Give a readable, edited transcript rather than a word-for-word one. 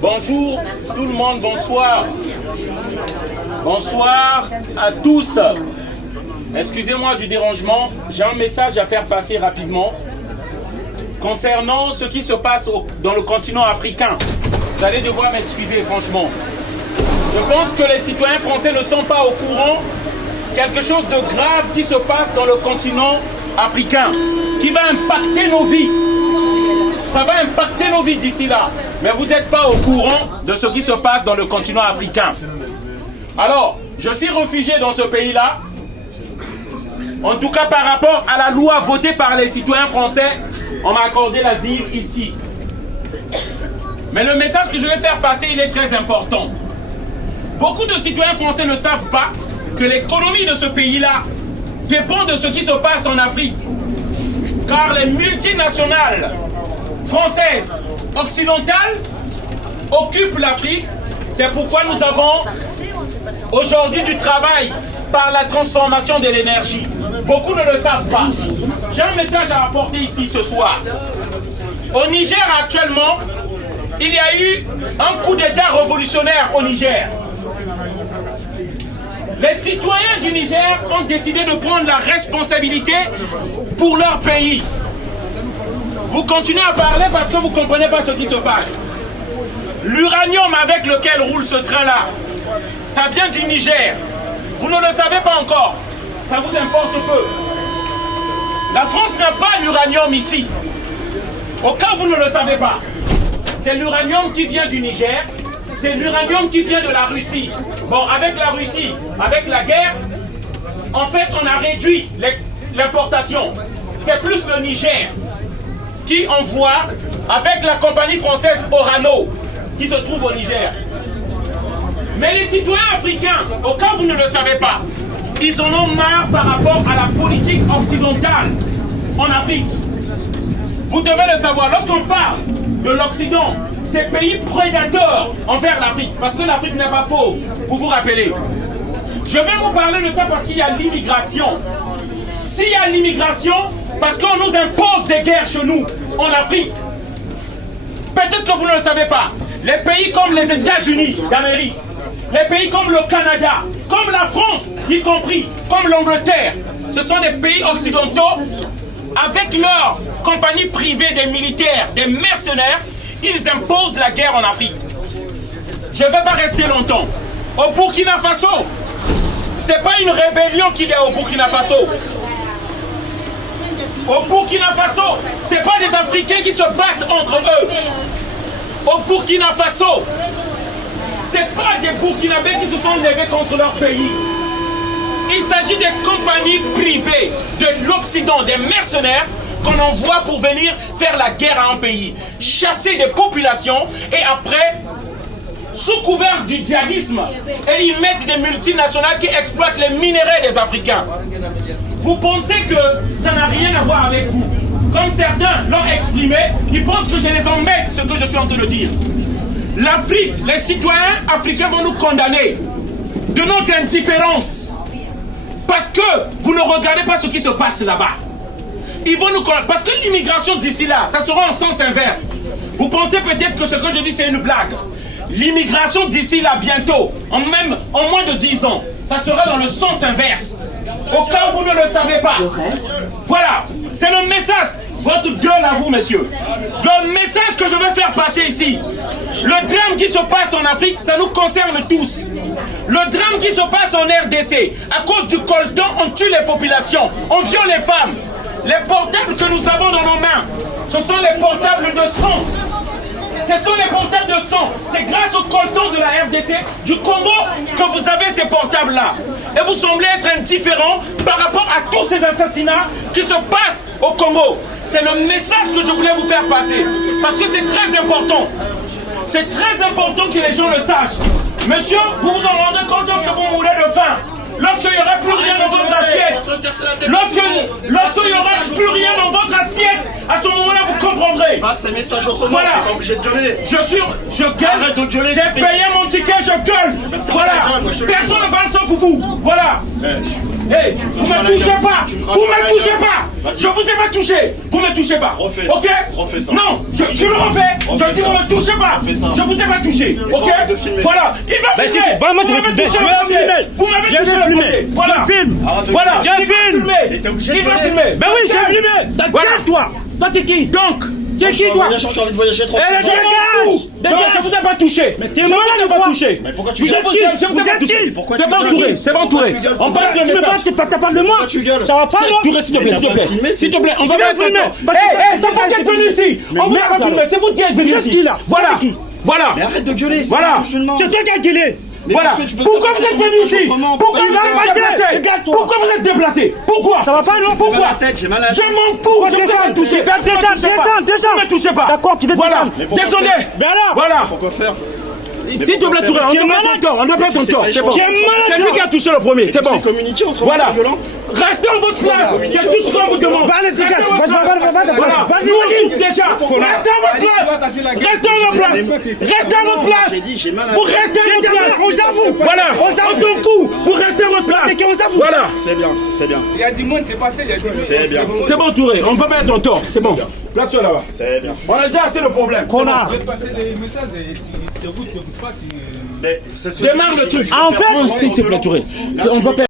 Bonjour tout le monde, bonsoir. Bonsoir à tous. Excusez-moi du dérangement, j'ai un message à faire passer rapidement concernant ce qui se passe dans le continent africain. Vous allez devoir m'excuser franchement. Je pense que les citoyens français ne sont pas au courant quelque chose de grave qui se passe dans le continent africain, qui va impacter nos vies. Ça va impacter nos vies d'ici là. Mais vous n'êtes pas au courant de ce qui se passe dans le continent africain. Alors, je suis réfugié dans ce pays-là. En tout cas, par rapport à la loi votée par les citoyens français, on m'a accordé l'asile ici. Mais le message que je vais faire passer, il est très important. Beaucoup de citoyens français ne savent pas que l'économie de ce pays-là dépend de ce qui se passe en Afrique. Car les multinationales françaises, occidentales, occupent l'Afrique. C'est pourquoi nous avons aujourd'hui du travail par la transformation de l'énergie. Beaucoup ne le savent pas. J'ai un message à apporter ici ce soir. Au Niger actuellement, il y a eu un coup d'État révolutionnaire au Niger. Les citoyens du Niger ont décidé de prendre la responsabilité pour leur pays. Vous continuez à parler parce que vous ne comprenez pas ce qui se passe. L'uranium avec lequel roule ce train-là, ça vient du Niger. Vous ne le savez pas encore. Ça vous importe peu. La France n'a pas l'uranium ici. Au cas où vous ne le savez pas. C'est l'uranium qui vient du Niger. C'est l'uranium qui vient de la Russie. Bon, avec la Russie, avec la guerre, en fait, on a réduit l'importation. C'est plus le Niger qui envoie avec la compagnie française Orano, qui se trouve au Niger. Mais les citoyens africains, au cas où vous ne le savez pas, ils en ont marre par rapport à la politique occidentale en Afrique. Vous devez le savoir, lorsqu'on parle de l'Occident, c'est pays prédateurs envers l'Afrique, parce que l'Afrique n'est pas pauvre, vous vous rappelez. Je vais vous parler de ça parce qu'il y a l'immigration. S'il y a l'immigration, parce qu'on nous impose des guerres chez nous, en Afrique. Peut-être que vous ne le savez pas. Les pays comme les États-Unis d'Amérique, les pays comme le Canada, comme la France, y compris, comme l'Angleterre, ce sont des pays occidentaux, avec leurs compagnies privées des militaires, des mercenaires, ils imposent la guerre en Afrique. Je ne vais pas rester longtemps. Au Burkina Faso, ce n'est pas une rébellion qu'il y a au Burkina Faso. Au Burkina Faso, ce n'est pas des Africains qui se battent entre eux. Au Burkina Faso, ce n'est pas des Burkinabés qui se sont levés contre leur pays. Il s'agit des compagnies privées de l'Occident, des mercenaires qu'on envoie pour venir faire la guerre à un pays, chasser des populations et après, sous couvert du djihadisme, et ils mettent des multinationales qui exploitent les minéraux des Africains. Vous pensez que ça n'a rien à voir avec vous. Comme certains l'ont exprimé, ils pensent que je les embête, ce que je suis en train de dire. L'Afrique, les citoyens africains vont nous condamner de notre indifférence. Parce que vous ne regardez pas ce qui se passe là-bas. Ils vont nous condamner. Parce que l'immigration d'ici là, ça sera en sens inverse. Vous pensez peut-être que ce que je dis c'est une blague. L'immigration d'ici là bientôt, en moins de 10 ans, ça sera dans le sens inverse. Au cas où vous ne le savez pas. Voilà, c'est le message. Votre gueule à vous, messieurs. Le message que je veux faire passer ici. Le drame qui se passe en Afrique, ça nous concerne tous. Le drame qui se passe en RDC, à cause du coltan, on tue les populations, on viole les femmes. Les portables que nous avons dans nos mains, ce sont les portables de sang. Ce sont les portables de sang. C'est grâce au coltan de la RDC, du Congo, que vous avez ces portables-là. Et vous semblez être indifférent par rapport à tous ces assassinats qui se passent au Congo. C'est le message que je voulais vous faire passer. Parce que c'est très important. C'est très important que les gens le sachent. Monsieur, vous vous en rendez compte lorsque vous mourrez de faim. Lorsqu'il n'y aura plus rien dans votre assiette. Lorsqu'il n'y aura plus rien dans votre assiette, à ce moment-là, vous comprendrez. Passe tes messages autrement, voilà. T'es pas obligé de gueuler. Je gueule. Arrête de gueuler. J'ai payé mon ticket, je gueule. Voilà. Personne ne parle sans foufou. Voilà. Hey, vous me touchez pas. Vous me touchez pas. Je vous ai pas touché. Vous me touchez pas. Refais. Ok? Refais ça. Non, je le refais. Je dis vous me touchez pas. Je vous ai pas touché. Ok? Voilà. Il va filmer. Bah, moi, Vous m'avez touché le premier. Vous m'avez touché le premier. Voilà. Je filme. Voilà. Je filme. Il va filmer. Ben oui, j'ai filmé. Ta gueule, toi. Toi, t'es qui? Donc, t'es qui, toi? J'ai encore envie de voyager trop. je vous ai pas touché. Mais t'es malade ou quoi? Mais pourquoi tu Vous gueules? êtes qui? Vous êtes qui? C'est bon entouré, c'est bon entouré. On passe le Tu me message. parles, t'as parlé de moi? tu gueules? Ça va pas, non? Touré, s'il te plaît, s'il te plaît. S'il te plaît, on va Je vais pas filmer. Hé, c'est pas qui êtes venu ici. On vous a pas filmé, c'est vous qui êtes venu Vous êtes ici. qui, là? Voilà. Voilà. Mais arrête de gueuler, c'est Voilà. ce que je te demande. C'est toi qui as gueulé. Mais Voilà. parce que tu peux Pourquoi pas vous êtes passer venu ton message ici? autrement. Pourquoi Il vous va êtes marcher. déplacé? Regarde-toi. Pourquoi vous êtes déplacé? Pourquoi? Ça va pas, non? J'ai mal à Pourquoi? la tête, j'ai mal à la Je tête. m'en fous, je vous ai pas touché. Descends. Ne me touchez pas. D'accord, tu veux Voilà. descendre. Descendez. Mais alors? Voilà. Pourquoi faire? S'il te plaît, Touré, on Tu es n'a pas malade. ton tort, on n'a pas ton sais tort, pas c'est bon. échanger. Tu es malade, C'est lui toi. qui a touché le premier, c'est bon. C'est communiquer autrement, Voilà. pas violent. Restez en votre place. communiquer C'est tout ce qu'on vous demande. Bah, allez, dégage. Restez en votre Vas-y, place. vas-y. Voilà. Vas-y, Nous, on vas-y. souffre déjà. Restez en votre place. Restez en votre place. Restez en votre place. J'ai dit, j'ai mal à la Vous tête. restez en votre place. On s'avoue. Voilà. On s'en fout. Vous restez en votre place. On s'avoue. Voilà. C'est bien, c'est bien. Il y a du monde qui est passé, il y a du monde. C'est bien. C'est bon, Touré. On va pas être en tort. C'est bon. Place-toi là-bas. C'est bien. On a déjà assez de problèmes. C'est Connard. Tu peux passer des messages et tu t'écoutes pas, tu... Mais c'est ce bon. Démarre le truc. Ah, en fait, S'il te plaît, Touré. On va pas